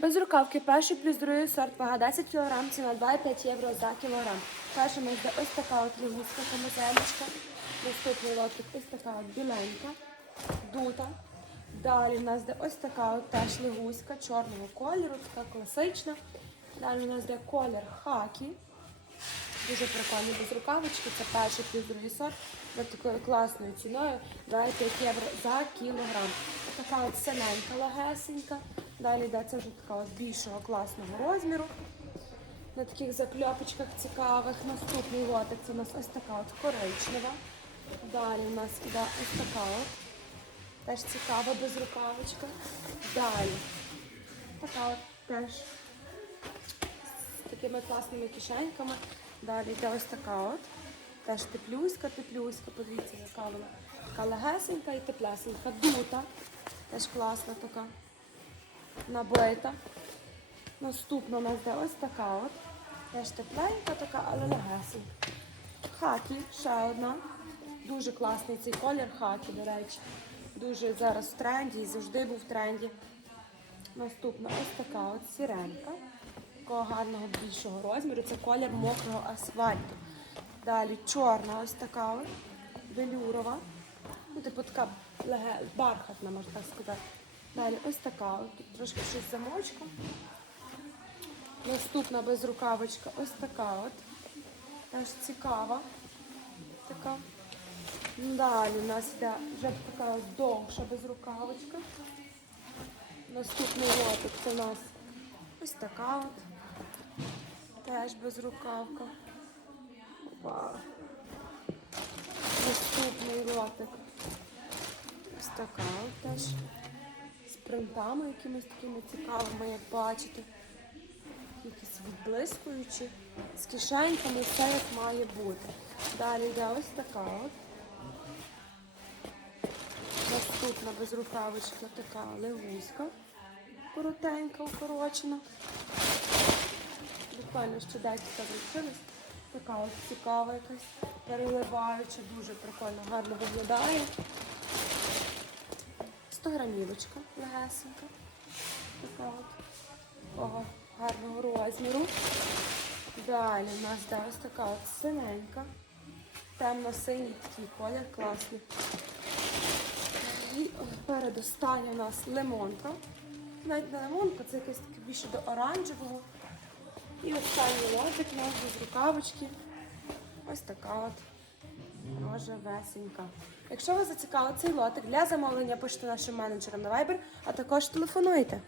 Без рукавки перший плюс другий сорт вага 10 кг, ціна 2,5 євро за кілограм. Перша нас йде ось така от лягушка комозелечка. Наступний лотик ось така от біленька, дута. Далі у нас йде ось така от теж лягуська чорного кольору, така класична. Далі у нас йде колір хакі. Дуже прикольний без рукавички. Це перший плюс другий сорт за такою класною ціною 2,5 євро за кілограм. Така от синенька легесенька. Далі йде це вже така от більшого класного розміру. На таких закльопочках цікавих. Наступний лотик це у нас ось така от коричнева. Далі у нас іде ось така от. Теж цікава без рукавичка. Далі. Така от теж з такими класними кишеньками. Далі йде ось така от. Теж теплюська, теплюська. Подивіться, яка вона. Така легесенька і теплесенька. Дута. Теж класна така. Набита. Наступна у нас йде ось така от. Теж тепленька така, але легесенька. Хакі, ще одна. Дуже класний цей колір хакі, до речі. Дуже зараз в тренді і завжди був в тренді. Наступна ось така от сіренька. Такого гарного більшого розміру. Це колір мокрого асфальту. Далі чорна ось така от, велюрова. Ну, типу така леге, бархатна, можна так сказати. Далі ось така. Тут трошки щось з замочком. Наступна безрукавочка ось така от. Теж цікава. Така. Далі у нас йде вже така довша безрукавочка. Наступний лотик це у нас ось така от. Теж безрукавка. Опа. Наступний лотик. Ось така от теж. Принтами якимись такими цікавими, як бачите. Якісь відблискуючі, з кишеньками, все як має бути. Далі йде ось така от. Наступна безрукавочка така легуська, коротенька, укорочена. Буквально ще декілька вручились. Така от цікава якась, переливаюча, дуже прикольно, гарно виглядає. 100 грамівочка легесенька. Така от такого гарного розміру. Далі у нас да, ось така от синенька. Темно-синій такий колір класний. І передостання у нас лимонка. Навіть не лимонка, це якесь таке більше до оранжевого. І останній лотик у нас без рукавочки. Ось така от рожевесенька. Якщо вас зацікавив цей лотик, для замовлення пишіть нашим менеджерам на Viber, а також телефонуйте.